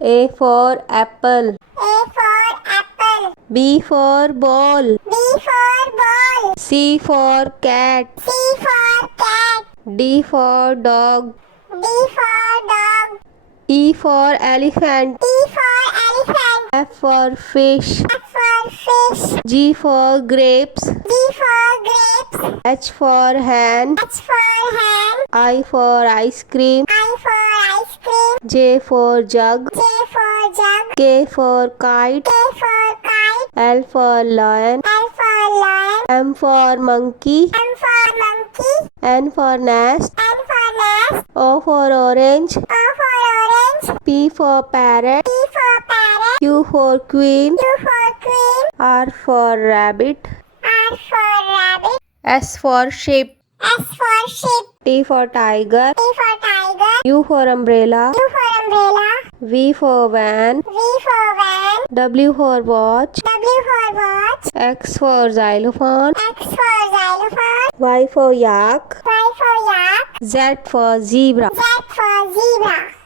A for apple. A for apple. B for ball. B for ball. C for cat. C for cat. D for dog. D for dog. E for elephant. E for elephant. F for fish. F for fish. G for grapes. G for grapes. H for hen. H for hen. I for ice cream. I for ice cream. J for jug. J for jug. K for kite. K for kite. L for lion. L for lion. M for monkey. M for monkey. N for nest. N for nest. O for orange. O for orange. P for parrot. P for parrot. Q for queen. Q for queen. R for rabbit. R for rabbit. S for sheep. S for sheep. T for tiger. T for tiger. U for umbrella. U for umbrella. V for van. V for van. W for watch. W for watch. X for xylophone. X for xylophone. Y for yak. Y for yak. Z for zebra. Z for zebra.